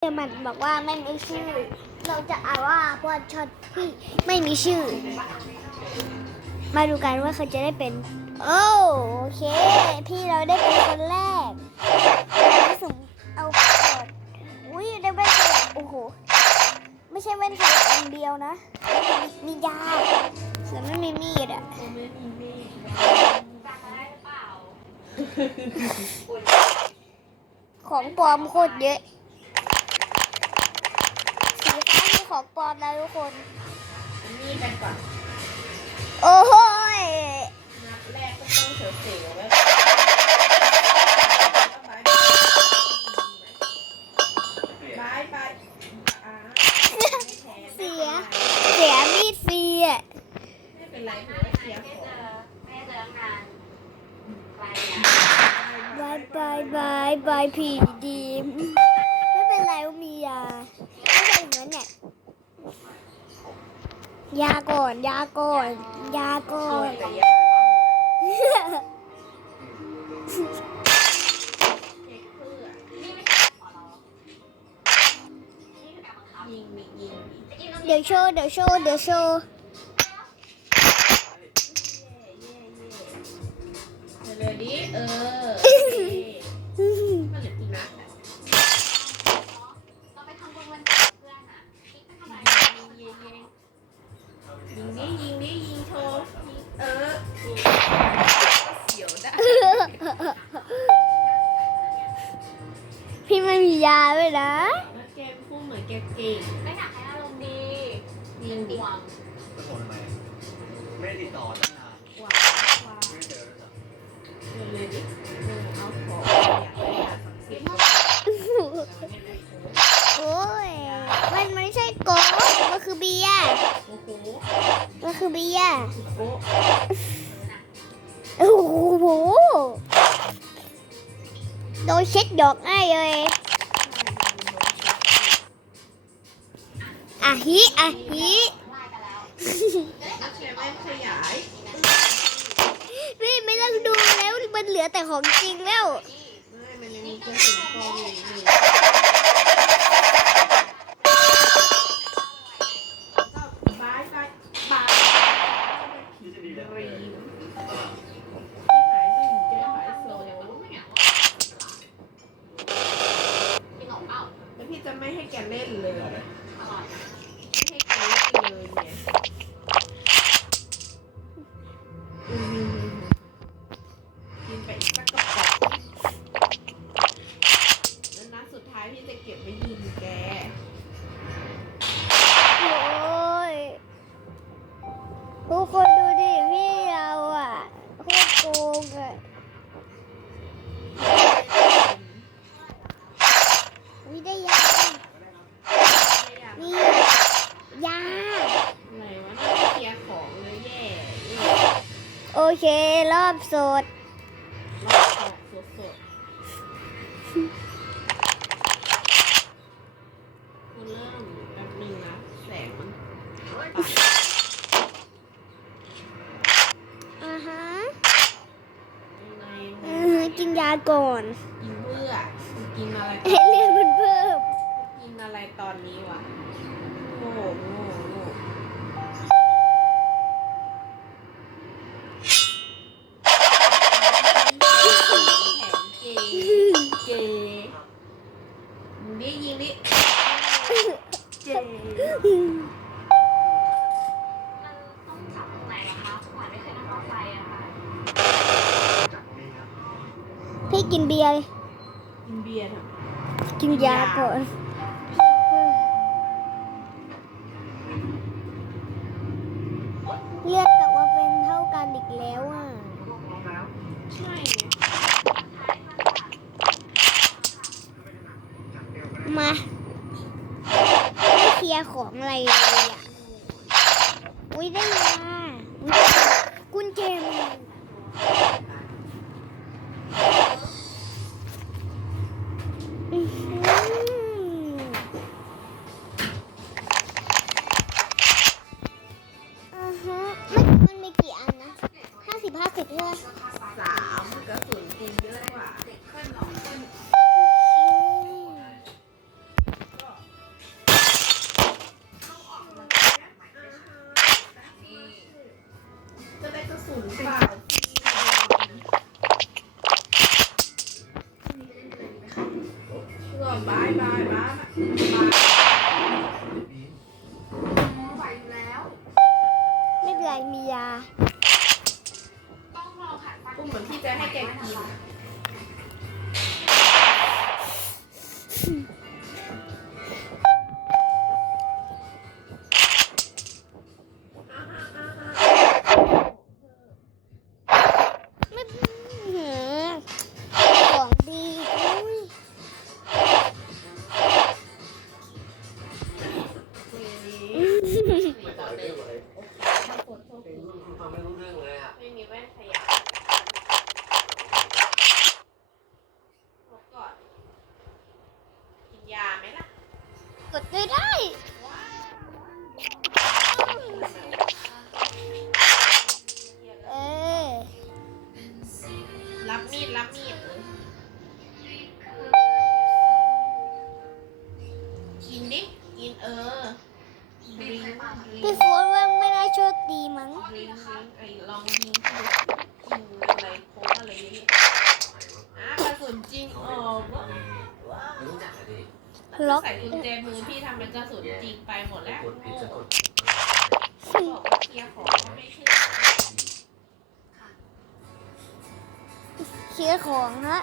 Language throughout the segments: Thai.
เดมันบอกว่าไม่มีชื่อ เราจะอ่านว่าบอลช็อตที่ไม่มีชื่อ มาดูกันว่าเขาจะได้เป็น โอ้โอเค พี่เราได้เป็นคนแรกไม่สมเอากดอุ้ยได้แว่นขยายโอ้โห ไม่ใช่แว่นขยายอย่างเดียวนะ มียาแต่ไม่มีมีดอะของปลอมโคตรเยอะ สีฟ้าคือ ของปลอมนะทุกคนมีกันก่อน โอ้โหยนัดแรกก็ต้องเสียวๆไว้บายบายอ่าเสีย เสียมีดฟรีอะไม่เป็นไรถือว่าเคลียร์ของบายบายบายบายผีดีมไม่เป็นไรมียาไม่ใช่อย่างนั้นเนี่ย ยาก่อนยาก่อนยาก่อนเดี๋ยวโชว์เดี๋ยวโชว์เดี๋ยวโชว์ พี่ไม่มียาด้วยนะ แล้วเกมพูดเหมือนเกมเก่งไม่อยากให้อารมณ์ดียิงดิหวังก็โทรทำไมไม่ได้ติดต่อตั้งนานว้าวว้าวไม่ได้เจอแล้วเร็วๆดิเออเอาของ เช็ดดอกให้เลยอะฮิอะฮิไล่กันแล้วนักเรียนไม่ขยายพี่ไม่ต้องดูแล้วมันเหลือแต่ของจริงแล้ว ไม่ มันยังมีกระสุนกองอยู่นี่บายบายบาย นี่จะดีแล้ว รีม เออ ที่หายหนึ่งเจอหายสอง กินหนมเปล่า แล้วพี่ จะไม่ให้แกเล่นเลย อบสดรอบออกสดสดคุณเริ่มแป๊บนึงนะ แสงมันอ่าฮะยังไงอือฮึกินยาก่อน กินเพื่อกินอะไรให้เลือดมันเพิ่มกินอะไรตอนนี้วะโง่โง่ พี่กินเบียร์กินเบียร์เถอะกินยาก่อนเลือดกลับมาเป็นเท่ากันอีกแล้วอะ ใช่ไงมาไม่เคลียร์ของอะไรเลยอะ อขัดฟันกูเหมือนพี่จะให้แกกิน มีดรับมีดเออกินดิ กินเออดริงดริพี่งโฟนว่าไม่ได้โชคดีมั้งดริงดริงไอ้ลองยิงดูยิงอะไรโค้งอะไรอย่างเงี้ยอะกระสุนจริงออกว้าวว้าวรู้จักอะดิล็อกใส่กุญแจมือพี่ทำเป็นกระสุนจริงไปหมดแล้วกดผิดจะกดบอกว่าเคลียร์ของก็ไม่เชื่อ เคลียร์ของฮะ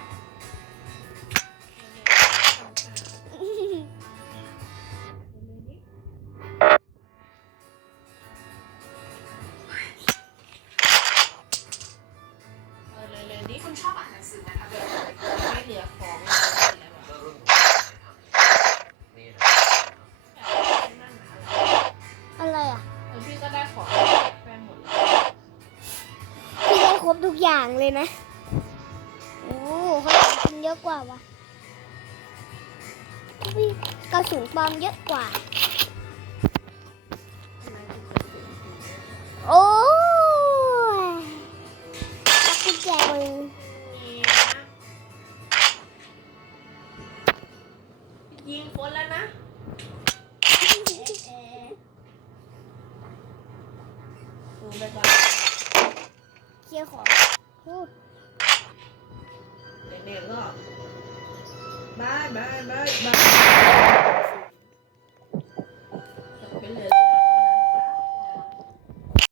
เออเลยเลยดิคุณชอบอ่านหนังสือนะคะเด็กไม่เหลือของเลยแล้วก็รุ่นนี่นะนั่นอะไรอะไรอะเออพี่ก็ได้ของไปหมดแล้วพี่ได้ครบทุกอย่างเลยนะ เยอะกว่าวะพี่กระสุนปลอมเยอะกว่า โอ้ยรักกุญแจมือเนี่ยยิงคนแล้วนะดูไปก่อนเคลียร์ของโอ้ เด็กๆก็บายบายบายบาย